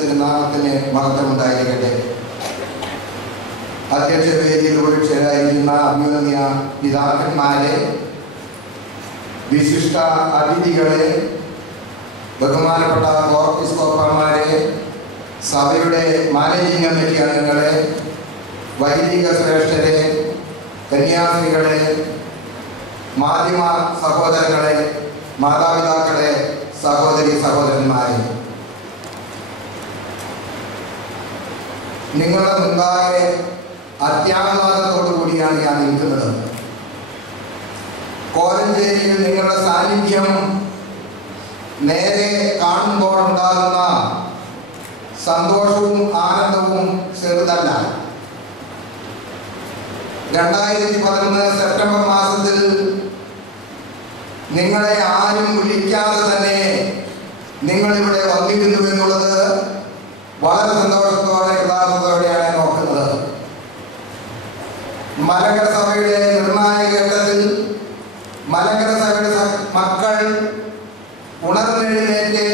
തിരുനാമത്തിന് മഹത്വമുണ്ടായിരിക്കട്ടെ. അധ്യക്ഷ വേദിയിൽ ഉപരിക്ഷരായിരിക്കുന്ന അഭിമന്യ പിതാക്കന്മാരെ, വിശിഷ്ട അതിഥികളെ, ബഹുമാനപ്പെട്ട കോർപ്പിസ്കോപ്പമാരെ, സഭയുടെ മാനേജിംഗ് കമ്മിറ്റി അംഗങ്ങളെ, വൈദിക ശ്രേഷ്ഠരെ, കന്യാസ്ത്രീകളെ, മാധ്യമ സഹോദരങ്ങളെ, മാതാപിതാക്കളെ, സഹോദരി സഹോദരന്മാരെ, നിങ്ങളുടെ മുൻപാകെ അത്യാഹ്ലാദത്തോടു കൂടിയാണ് ഞാൻ നിൽക്കുന്നത്. കോലഞ്ചേരിയിൽ നിങ്ങളുടെ സാന്നിധ്യം നേരെ കാണുമ്പോൾ ഉണ്ടാകുന്ന സന്തോഷവും ആനന്ദവും ചെറുതല്ല. 2011 സെപ്റ്റംബർ മാസത്തിൽ നിങ്ങളെ ആരും വിളിക്കാതെ തന്നെ നിങ്ങളിവിടെ വന്നിരുന്നു എന്നുള്ളത് വളരെ സന്തോഷത്തോടെ യഥാർത്ഥത്തോടെയാണ് നോക്കുന്നത്. മലങ്കര സഭയുടെ നിർണായക ഘട്ടത്തിൽ മലങ്കര സഭയുടെ മക്കൾ ഉണർന്നെഴുന്നേറ്റ്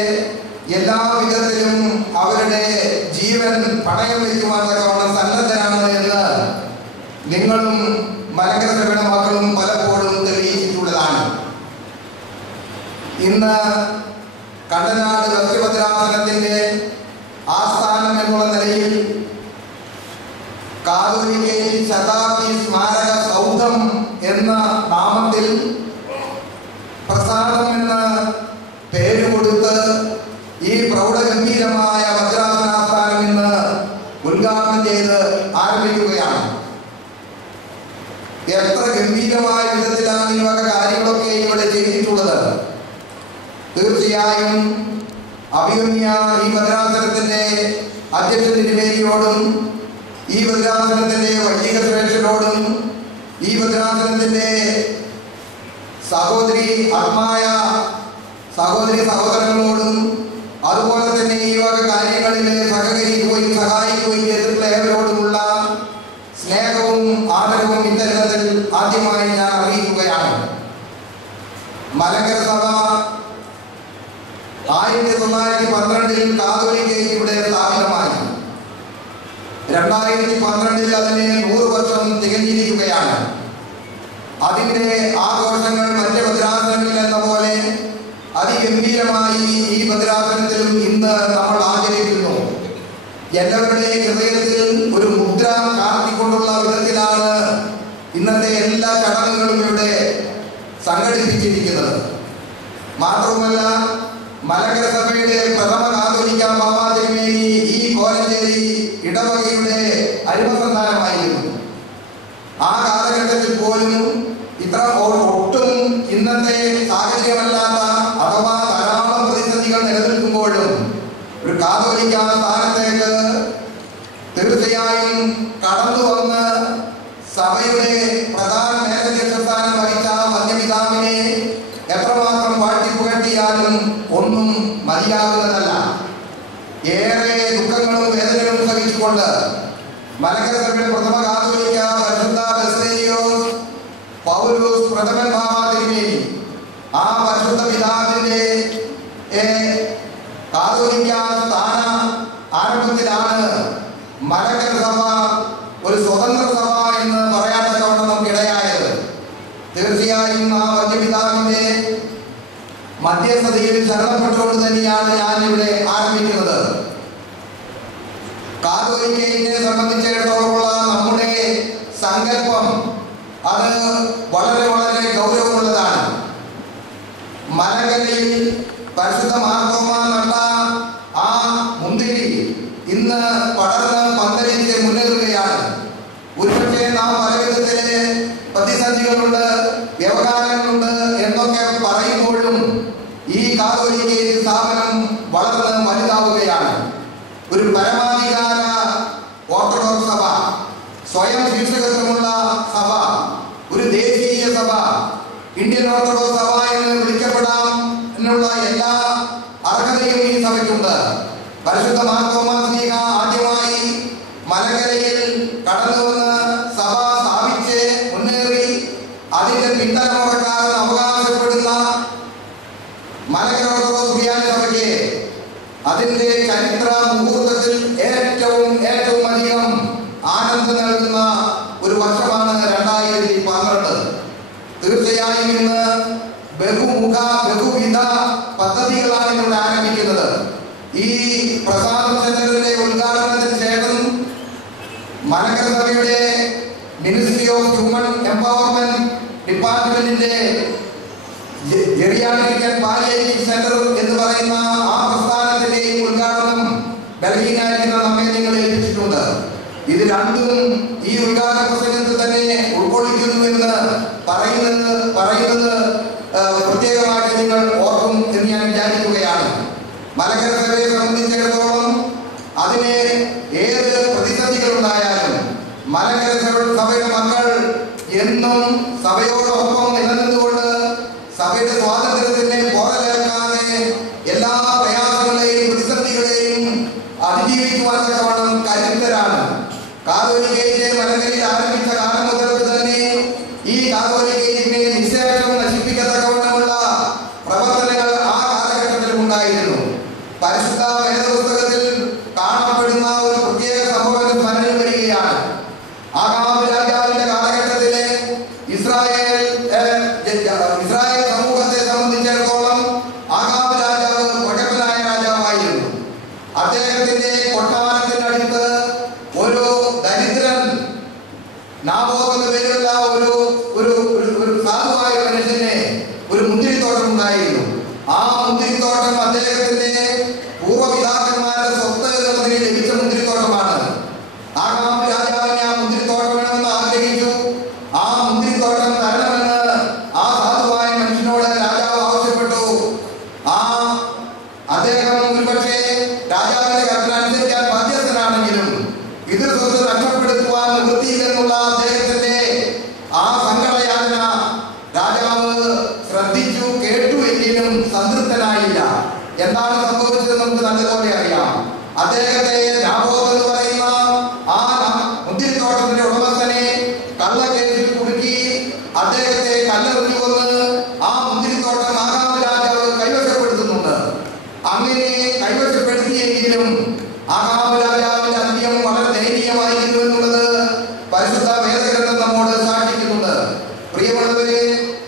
എല്ലാ വിധത്തിലും അവരുടെ ജീവൻ പണയം വയ്ക്കുവാൻ തക്കവണ്ണം സന്നദ്ധരാണ് എന്ന് നിങ്ങളും മലങ്കര സഭയുടെ മക്കളും പലപ്പോഴും തെളിയിച്ചിട്ടുള്ളതാണ്. ഇന്ന് കണ്ടനാട് ഭദ്രാസനത്തിന്റെ ആസ്ഥാനം എന്നുള്ള നിലയിൽ കാതോലിക്കയിൽ ശതാബ്ദി സ്മാരക സൗധം എന്ന നാമത്തിൽ പ്രസാദം എന്ന പേര് കൊടുത്ത് ഈ പ്രൗഢഗംഭീരമായ ഭദ്രാസനാസ്ഥാനം ഇന്ന് ഉദ്ഘാടനം ചെയ്ത് ആരംഭിക്കുകയാണ്. എത്ര ഗംഭീരമായ വിധത്തിലാണ് ഈ വക കാര്യങ്ങളൊക്കെ ഇവിടെ ചെയ്തിട്ടുള്ളത്. തീർച്ചയായും അഭിമന്യ ഈ ഭദ്രാസനത്തിന്റെ അധ്യക്ഷ തിരുമേനിയോടും ഈ ഭദ്രാസനത്തിന്റെ വൈദിക ശ്രേഷ്ഠരോടും ഈ ഭദ്രാസനത്തിന്റെ ആത്മായ സഹോദരങ്ങളോടും അതുപോലെ തന്നെ ഈ വക കാര്യങ്ങളിൽ സഹകരിക്കുകയും സഹായിക്കുകയും ചെയ്തിട്ടുള്ള ഏവരോടുമുള്ള സ്നേഹവും ആദരവും ഇത്തരത്തിൽ ആദ്യമായി ഞാൻ അറിയിക്കുകയാണ്. മലങ്കര സഭ 1912 കാതോലിക്കയിൽ ഇവിടെ സ്ഥാപിതമായി. 2012 അതിന് 100 വർഷം തികഞ്ഞിരിക്കുകയാണ്. അതിന്റെ ആഘോഷങ്ങൾ മറ്റ് ഭദ്രാസനങ്ങളിൽ എന്ന പോലെ അതിഗംഭീരമായി ഈ ഭദ്രാസനത്തിലും ഇന്ന് നമ്മൾ ആചരിക്കുന്നു. എല്ലാവരുടെയും ഹൃദയത്തിൽ ഒരു മുദ്ര കാട്ടിക്കൊണ്ടുള്ള വിധത്തിലാണ് ഇന്നത്തെ എല്ലാ ചടങ്ങുകളും ഇവിടെ സംഘടിപ്പിച്ചിരിക്കുന്നത്. മാത്രമല്ല, മലങ്കര സഭയുടെ പ്രഥമ കാതോലിക്ക ബാബാ തിരുമേനി ഈ കോലഞ്ചേരി ഇടവകയുടെ അരുമസന്താനമായിരുന്നു. ആ കാലഘട്ടത്തിൽ പോലും ഇത്ര ഒട്ടും ഇന്നത്തെ സാഹചര്യമല്ലാത്ത അഥവാ ധാരാളം പ്രതിസന്ധികൾ നിലനിൽക്കുമ്പോഴും ഒരു കാതോലിക്ക സ്ഥാനത്തേക്ക് തീർച്ചയായും കടന്നു വന്ന് സഭയുടെ പ്രധാന മേലധ്യക്ഷ സ്ഥാനം വഹിച്ച വന്യപിതാവിനെ എത്രമാത്രം വാഴ്ത്തിപ്പുകഴ്ത്തിയാലും ഒന്നും മതിയാകുന്നതല്ല. ഏറെ ദുഃഖങ്ങളും വേദനകളും സഹിച്ചുകൊണ്ട് മലങ്കര സഭയുടെ പ്രഥമ കാതോലിക്ക പരിശുദ്ധ ബസേലിയോസ് പൗലോസ് പ്രഥമൻ ബാബാ തിരുമേനി ആ പരിശുദ്ധ പിതാവിന്റെ കാതോലിക്ക സ്ഥാന ആരംഭത്തിലാണ് മലങ്കര സഭ ഒരു സ്വതന്ത്ര സഭ എന്ന് പറയാൻ തക്കവണ്ണം നമുക്ക് ഇടയായത്. തീർച്ചയായും ആ വന്യപിതാവിന്റെ മധ്യസ്ഥതയിൽ ശരണപ്പെട്ടുകൊണ്ട് തന്നെയാണ് ഞാൻ ഇവിടെ ആരംഭിക്കുന്നത്. കാതോലിക്കയെ സംബന്ധിച്ചിടത്തോളമുള്ള നമ്മുടെ സങ്കല്പം അത് വളരെ വളരെ ഗൗരവമുള്ളതാണ്. മലങ്കരയിൽ പരിശുദ്ധ മാർത്തോമ നട്ട ആ മുന്തിരി ഇന്ന് പടർന്ന് പന്തലിച്ച് മുന്നേറുകയാണ്. ഒരുപക്ഷെ നാം പല വിധത്തിലെ പ്രതിസന്ധികളുണ്ട്, വ്യവഹാരങ്ങളുണ്ട് എന്നൊക്കെ പറയുമ്പോഴും ഈ കാതോലിക്ക സ്ഥാപനം വളർന്ന് വലുതാവുകയാണ്. ഒരു പരമാധികാര ഓർത്തഡോക്സ് സഭ, സ്വയം ശീർഷകത്വമുള്ള സഭ, ഒരു ദേശീയ സഭ, ഇന്ത്യൻ ഓർത്തഡോക്സ് സഭ എന്ന് വിളിക്കപ്പെടാം എന്നുള്ള എല്ലാ അർഹതയും ഈ സഭയ്ക്കുണ്ട്. പരിശുദ്ധ മാർത്തോമാ ശ്ലീഹ ആദ്യമായി മലങ്കരയിൽ കടന്നു വന്ന് സഭ സ്ഥാപിച്ച് മുന്നേറി അതിന്റെ പിന്തലമുറക്കാരെന്ന് അവകാശപ്പെടുന്ന മലങ്കര ഓർത്തഡോക്സ് സഭയ്ക്ക് അതിന്റെ ചരിത്ര മുഹൂർത്ത ബഹുവിധ പദ്ധതികളാണ് ഇവിടെ ആരംഭിക്കുന്നത്. ഈ പ്രസാദം സെന്ററിന്റെ ഉദ്ഘാടനത്തിന് ശേഷം മലങ്കര സഭയുടെ മിനിസ്ട്രി ഓഫ് ഹ്യൂമൻ എംപവർമെന്റ് ഡിപ്പാർട്ട്മെന്റിന്റെ ജെറിയാട്രിക് ആൻഡ് പാലിയേറ്റീവ് സെന്റർ എന്ന് പറയുന്ന ആ പ്രസ്ഥാനത്തിന്റെയും ഉദ്ഘാടനം ബലഹീനായിരിക്കുന്ന നമ്മെ നിങ്ങൾ ഏൽപ്പിച്ചിട്ടുണ്ട്. ഇത് രണ്ടും ഈ ഉദ്ഘാടന പ്രസംഗത്തിൽ തന്നെ ഉൾക്കൊള്ളിക്കുന്നു എന്ന് പറയുന്നത് പ്രത്യേകമായിട്ട് നിങ്ങൾ ഓർക്കും എന്ന് ഞാൻ വിചാരിക്കുകയാണ്. മലങ്കര സഭയെ സംബന്ധിച്ചിടത്തോളം അതിന് ഏത് പ്രതിസന്ധികൾ ഉണ്ടായാലും മലങ്കര സഭയുടെ മക്കൾ എന്നും സഭയോടൊപ്പം നിലനിന്നുകൊണ്ട് സഭയുടെ സ്വാതന്ത്ര്യത്തിനെ പോരലേൽക്കാതെ എല്ലാ പ്രയാസങ്ങളെയും പ്രതിസന്ധികളെയും അതിജീവിക്കുവാൻ തക്കവണ്ണം കരുത്തരാണ്. കാതോലിക്കയിലെ മലങ്കരയിൽ ആരംഭിച്ച കാലം മുതൽക്ക് തന്നെ ഈ കാതോലിക്കയിനെ നിശേഷം നശിപ്പിക്കത്തക്കവണ്ണമുള്ള പ്രവർത്തനങ്ങൾ ആ കാലഘട്ടത്തിലും ഉണ്ടായിരുന്നു. പരിശുദ്ധ വേദപുസ്തകത്തിൽ കാണപ്പെടുന്ന ഒരു പ്രത്യേക സംഭവം സ്മരണ വരികയാണ്. ആഹാബ് രാജാവിന്റെ കാലഘട്ടത്തിലെ ഇസ്രായേൽ സമൂഹത്തെ സംബന്ധിച്ചിടത്തോളം ആഹാബ് രാജാവ് പ്രഗത്ഭനായ രാജാവായിരുന്നു. അദ്ദേഹത്തിന്റെ കൊട്ടാരത്തിനടുത്ത് ഒരു ദരിദ്രൻ നാബോത്ത് എന്ന പേരുള്ള ഒരു സാധുവായ മനുഷ്യന് ഒരു മുന്തിരിത്തോട്ടം ഉണ്ടായിരുന്നു. ആ മുന്തിരിത്തോട്ടം അദ്ദേഹത്തിന്റെ പൂർവ്വപിതാക്കന്മാരുടെ സ്വത്ത് എന്നതിന് ലഭിച്ച മുന്തിരിത്തോട്ടമാണ്. ആഹാബ് രാജാവിന് ആ മുന്തിരിത്തോട്ടം വേണമെന്ന് ആഗ്രഹിച്ചു. ആ മുന്തിരിത്തോട്ടം തരണമെന്ന് ആ സാധുവായ മനുഷ്യനോട് രാജാവ് ആവശ്യപ്പെട്ടു. അദ്ദേഹം ഒരുപക്ഷെ രാജാവിന്റെ കൽപ്പന അനുസരിക്കാൻ ബാധ്യസ്ഥനാണെങ്കിലും പിതൃസ്വത്ത് നഷ്ടപ്പെടുത്തുവാൻ നിവൃത്തിയില്ലെന്നുള്ള അദ്ദേഹത്തിന്റെ ആ സങ്കടയാതന രാജാവ് ശ്രദ്ധിച്ചു, കേട്ടു. എങ്കിലും സംതൃപ്തനായില്ല. എന്താണ് സംഭവിച്ചത് നമുക്ക് നല്ലപോലെ അറിയാം. അദ്ദേഹത്തെ നാബോത്ത് എന്ന് പറയുന്ന ആ മുന്തിരിത്തോട്ടത്തിന്റെ ഉടമസ്ഥനെ കള്ളക്കേസിൽ കുടുക്കി അദ്ദേഹത്തെ കല്ലെറിഞ്ഞു കൊന്ന് ആ മുന്തിരിത്തോട്ടം ആഹാബ് രാജാവ് കൈവശപ്പെടുത്തുന്നുണ്ട്. അങ്ങനെ കൈവശപ്പെടുത്തിയെങ്കിലും ആഹാബ് രാജാവിന്റെ അന്ത്യം വളരെ ദയനീയമായിരുന്നു എന്നുള്ളത് പരിശുദ്ധ വേദഗ്രന്ഥം നമ്മോട് സാക്ഷിക്കുന്നുണ്ട്. പ്രിയമുള്ളവരെ,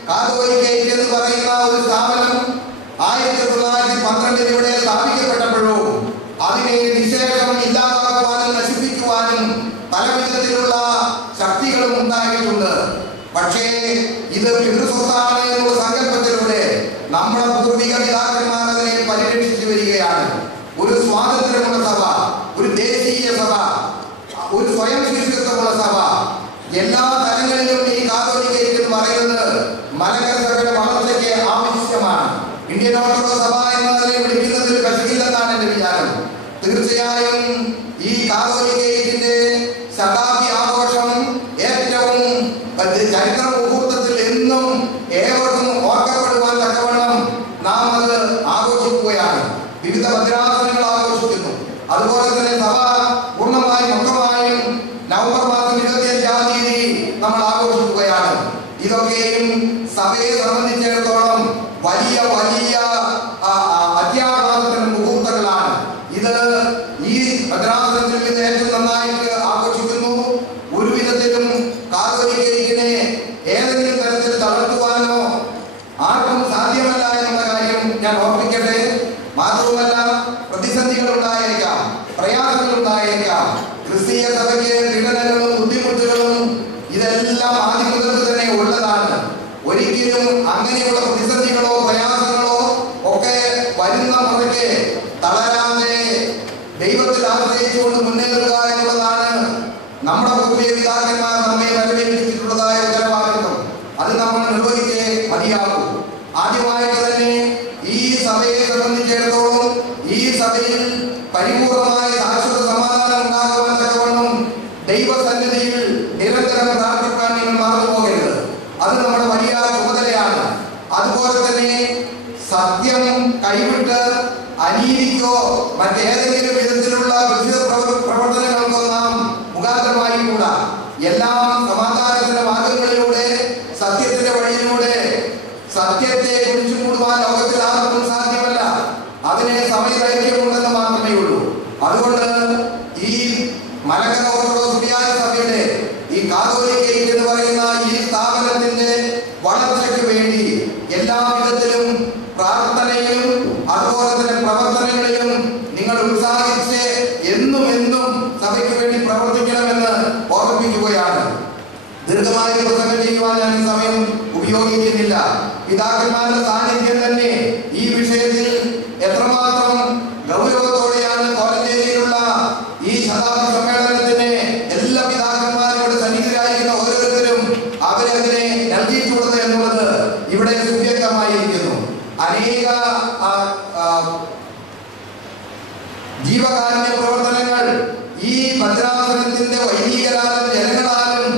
കാതോലിക്ക എന്ന് പറയുന്ന ഒരു സ്ഥാപനം 1912 ഇവിടെ സ്ഥാപിക്കപ്പെട്ടപ്പോഴോ അതിനെ നിശേഷം ഇല്ലാതാക്കുവാനും നശിപ്പിക്കുവാനും പല വിധത്തിലുള്ള ശക്തികളും ഉണ്ടായിട്ടുണ്ട്. പക്ഷേ ഇത് പിതൃസ്വത്താണ് എന്നുള്ള സങ്കല്പത്തിലൂടെ നമ്മുടെ പൂർവിക പിതാക്കന്മാർ അതിനെ പരിരക്ഷിച്ചു വരികയാണ്. ഒരു സ്വാതന്ത്ര്യമുള്ള സഭ, ഒരു ദേശീയ സഭ, ഒരു സ്വയം ശിഷ്യത്വമുള്ള സഭ, എല്ലാ തലങ്ങളിലും ഈ കാതോലിക്ക എന്ന് പറയുന്നത് മലങ്കര സഭയുടെ വളർച്ചയ്ക്ക് ആവശ്യമാണ്. ഇന്ത്യൻ ഓർത്തഡോക്സ് സഭ എന്നതിനെ വിളിക്കുന്നതിൽ കശകില്ലെന്നാണ് എന്റെ വിചാരം. തീർച്ചയായും ഈ കാതോലിക്കയുടെ ശതാബ്ദി ആഘോഷം ഏറ്റവും ചരിത്ര മുഹൂർത്തത്തിൽ എന്നും ഏവർക്കും ഓർക്കപ്പെടുവാൻ തക്കവണ്ണം നാം അത് ആഘോഷിക്കുകയാണ്. വിവിധ ഭദ്രാസനങ്ങൾ ആഘോഷിക്കുന്നു. അതുപോലെ തന്നെ സഭ പൂർണ്ണമായും മൊത്തമായും നവംബർ മാസം 25-ാം തീയതി നമ്മൾ ആഘോഷിക്കുകയാണ്. ഇതൊക്കെയും സഭയെ സംബന്ധിച്ചിടത്തോളം വലിയ വലിയ അത്യാഘാതത്തിന്റെ മുഹൂർത്തങ്ങളാണ്. ഇത് ഈ ഭദ്രാസനത്തിൽ നിന്ന് ഏറ്റവും നന്നായിട്ട് ആഘോഷിക്കുന്നു. ഒരു വിധത്തിലും കാതോലിക്കയെ ഏതെങ്കിലും തരത്തിൽ തളർത്തുവാനോ ആർക്കും സാധ്യമല്ല എന്നുള്ള കാര്യം ഞാൻ ഓർമ്മിക്കട്ടെ. മാത്രവുമല്ല, പ്രതിസന്ധികൾ ഉണ്ടായേക്കാം, പ്രയാസങ്ങൾ ഉണ്ടായേക്കാം. ക്രിസ്തീയ സഭയ്ക്ക് പീഡനങ്ങളും ബുദ്ധിമുട്ടുകളും ഇതെല്ലാം ആദ്യം മുതൽ തന്നെ ഉള്ളതാണ്. ഒരിക്കലും അങ്ങനെയുള്ള പ്രതിസന്ധികളോ പ്രയാസങ്ങളോ ഒക്കെ വരുന്ന മുറയ്ക്ക് തളരാതെ ദൈവത്തിൽ ആശ്രയിച്ചുകൊണ്ട് മുന്നേറുക എന്നുള്ളതാണ് നമ്മുടെ പൂർവ്വിക പിതാക്കന്മാർ നമ്മെ പരിവേൽപ്പിച്ചിട്ടുള്ളതായ ഉത്തരവാദിത്വം. അത് നമ്മൾ നിർവഹിച്ചേ മതിയാകൂ. ആദ്യമായിട്ട് തന്നെ ഈ സഭയെ സംബന്ധിച്ചിടത്തോളം ഈ സഭയിൽ പരിപൂർണമായ ശാശ്വത സമാധാനം ഉണ്ടാകുവാൻ തക്കവണ്ണം ദൈവസന്നിധിയിൽ നിരന്തരം പ്രാർത്ഥിക്കാൻ നിങ്ങൾ മറന്നു പോകരുത്. അത് നമ്മുടെ വലിയ ചുമതലയാണ്. അതുപോലെ തന്നെ സത്യം കൈവിട്ട് അനീതിക്കോ മറ്റേതെങ്കിലും വിധത്തിലുള്ള പ്രവർത്തനങ്ങൾക്കോ നാം മുഖാന്തരമായി കൂടാ. എല്ലാം സമാധാനത്തിന്റെ മാർഗങ്ങളിലൂടെ, സത്യത്തിന്റെ വഴിയിലൂടെ സത്യത്തെ കുറിച്ചു കൂടുവാൻ ലോകത്തിൽ ആർക്കും സാധ്യമല്ല. അതിനെ സമയദൈർഘ്യമുണ്ടെന്ന് മാത്രമേ ഉള്ളൂ. അതുകൊണ്ട് ഈ മലങ്കര ഓർത്തഡോക്സ് സഭയുടെ ഈ കാതോലിക്ക എന്ന് പറയുന്ന ഈ സ്ഥാപനത്തിന്റെ വളർച്ചയ്ക്ക് വേണ്ടി എല്ലാ വിധത്തിലും പ്രാർത്ഥനയിലും അതുപോലെ തന്നെ പ്രവർത്തനങ്ങളിലും നിങ്ങൾ ഉത്സാഹിച്ച് എന്നും സഭയ്ക്ക് വേണ്ടി പ്രവർത്തിക്കണമെന്ന് ഓർമ്മിപ്പിക്കുകയാണ്. ദീർഘമായ പ്രസംഗം ചെയ്യുവാൻ ഞാൻ ഈ സമയം ഉപയോഗിക്കുന്നില്ല. പിതാക്കന്മാരുടെ സാന്നിധ്യം തന്നെ ഈ വിഷയത്തിൽ എത്രമാത്രം ഗൗരവത്തോടെയാണ് കോലഞ്ചേരിയിലുള്ള ഈ ശതാബ്ദി സമ്മേളനത്തിന് എല്ലാ പിതാക്കന്മാരുടെ സന്നിധിയിലായിരിക്കുന്ന ഓരോരുത്തരും അവരതിനെ നൽകിയിട്ടുള്ളത് എന്നുള്ളത് ഇവിടെ സുവ്യക്തമായിരിക്കുന്നു. അനേക ജീവകാരുണ്യ പ്രവർത്തനങ്ങൾ ഈ ഭദ്രാസനത്തിന്റെ വൈദികരാലും ജനങ്ങളാലും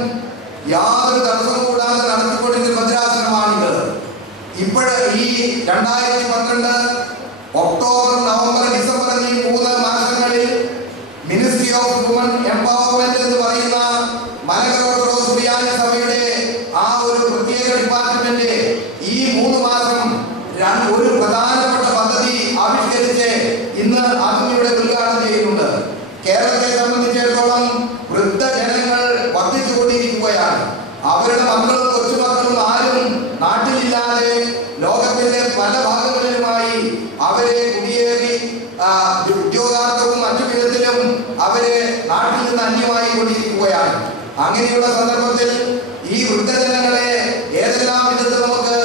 യാതൊരു തടസ്സവും കൂടാതെ നടത്തിക്കൊണ്ടിരുന്ന ഭദ്രാസനമാണിത്. ഇപ്പോൾ ഈ 2012 ഒക്ടോബർ, നവംബർ, ഡിസംബർ എന്നീ 3 മാസങ്ങളിൽ മിനിസ്ട്രി ഓഫ് വുമൺ എംപവർമെന്റ് എന്ന് പറയുന്ന മലങ്കര ഓർത്തഡോക്സ് സുറിയാനി സഭയുടെ ആ ഒരു പ്രത്യേക ഡിപ്പാർട്ട്മെന്റ് ഈ 3 മാസം ഒരു പ്രധാനപ്പെട്ട പദ്ധതി ആവിഷ്കരിച്ച് ഇന്ന് അതും ഇവിടെ ഉദ്ഘാടനം ചെയ്യുന്നുണ്ട്. കേരളത്തെ സംബന്ധിച്ചിടത്തോളം വൃദ്ധജനങ്ങൾ വർദ്ധിച്ചുകൊണ്ടിരിക്കുകയാണ്. അവരുടെ മക്കളും കൊച്ചുമക്കളും ആരും നാട്ടിലില്ലാതെ ലോകത്തിന്റെ പല ഭാഗങ്ങളിലുമായി അവരെ കുടിയേറി ഉദ്യോഗാർത്ഥവും മറ്റു വിധത്തിലും അവരെ നാട്ടിൽ നിന്ന് അന്യമായി കൊണ്ടിരിക്കുകയാണ്. അങ്ങനെയുള്ള സന്ദർഭത്തിൽ ഈ വൃദ്ധജനങ്ങളെ ഏതെല്ലാം വിധത്തിൽ നമുക്ക്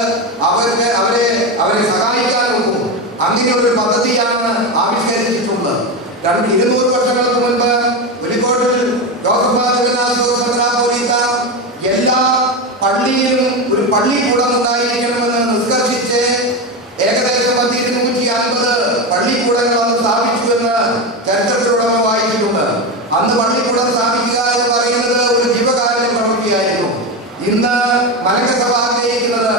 അവരെ സഹായിക്കാൻ നോക്കും. അങ്ങനെയുള്ളൊരു പദ്ധതിയാണ് ആവിഷ്കരിച്ചിട്ടുള്ളത്. 200 വർഷങ്ങൾക്ക് മുൻപ് വെളിക്കോട്ടിൽ എല്ലാ പള്ളിയിലും ഒരു പള്ളിക്കൂടം ഉണ്ടായിരിക്കണമെന്ന് നിഷ്കർഷിച്ച് ഏകദേശം 250 പള്ളിക്കൂടങ്ങൾ അന്ന് സ്ഥാപിച്ചുവെന്ന് ചരിത്രത്തിലൂടെ വായിച്ചിട്ടുണ്ട്. അന്ന് പള്ളിക്കൂടം സ്ഥാപിക്കുക എന്ന് പറയുന്നത് ഒരു ജീവകാരുണ്യ പ്രവൃത്തിയായിരുന്നു. ഇന്ന് മലങ്കര സഭ ആഗ്രഹിക്കുന്നത്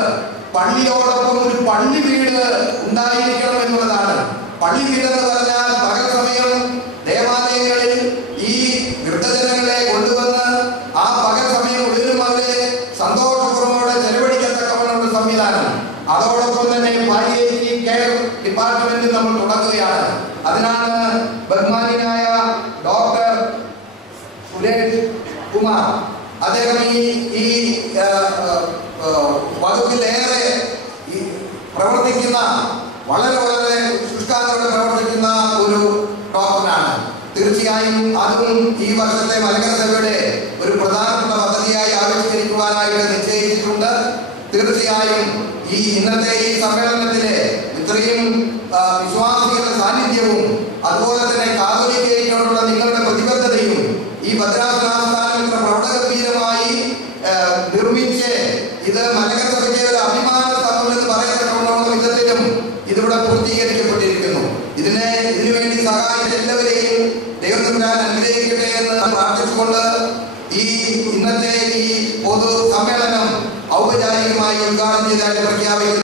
പള്ളിയോടൊപ്പം ഒരു പള്ളി വീട് ഉണ്ടായിരിക്കണം എന്നുള്ളതാണ്. പള്ളി വീട് എന്ന് പറഞ്ഞാൽ പകൽ സമയം ദേവാലയങ്ങളിൽ ഈ വൃദ്ധജനങ്ങളെ കൊണ്ടുവന്ന് ആ പകൽ സമയം മുഴുവനും അവരെ സന്തോഷപൂർവ്വമോടെ ചെലവഴിക്കത്തക്കവണ്ണമുള്ള സംവിധാനം. അതോടൊപ്പം തന്നെ പാലിയേറ്റീവ് കെയർ ഡിപ്പാർട്ട്മെന്റ് നമ്മൾ തുടങ്ങുകയാണ്. അതിനാണ് ബഹുമാന്യനായ ഡോക്ടർ സുരേഷ് കുമാർ അദ്ദേഹം ഈ വകുപ്പിലേറെ പ്രവർത്തിക്കുന്ന വളരെ ശുഷ്കാന്തോടെ പ്രവർത്തിക്കുന്ന ഒരു ഡോക്ടറാണ്. തീർച്ചയായും അതും ഈ വർഷത്തെ മലങ്കര സഭയുടെ ഒരു പ്രധാനപ്പെട്ട പദ്ധതിയായി ആവിഷ്കരിക്കുവാനായിട്ട് നിശ്ചയിച്ചിട്ടുണ്ട്. തീർച്ചയായും ഈ ഇന്നത്തെ ഈ സമ്മേളനത്തിലെ ഇത്രയും വിശ്വാസികളുടെ സാന്നിധ്യവും അതുപോലെ തന്നെ കാതോലിക്കയോടുള്ള നിങ്ങളുടെ പ്രതിബദ്ധതയും ഈ ഭദ്രാസനാസ്ഥാനം ഇത്ര പ്രൗഢഗംഭീരമായി നിർമ്മിച്ച് ഇത് മലങ്കര സഭയ്ക്ക് ഒരു അഭിമാന സ്ഥാപനം എന്ന് പറയപ്പെട്ടുള്ള വിധത്തിലും ഇതിവിടെ പൂർത്തീകരിക്കപ്പെട്ടിരിക്കുന്നു. ഇതിനുവേണ്ടി സഹായിച്ച എല്ലാവരെയും ദൈവത്തിനാൻ അനുഗ്രഹിക്കട്ടെ എന്ന് പ്രാർത്ഥിച്ചുകൊണ്ട് ഈ ഇന്നത്തെ ഈ പൊതു സമ്മേളനം ഔപചാരികമായി ഉദ്ഘാടനം ചെയ്തതായിട്ട് പ്രഖ്യാപിക്കുന്നു.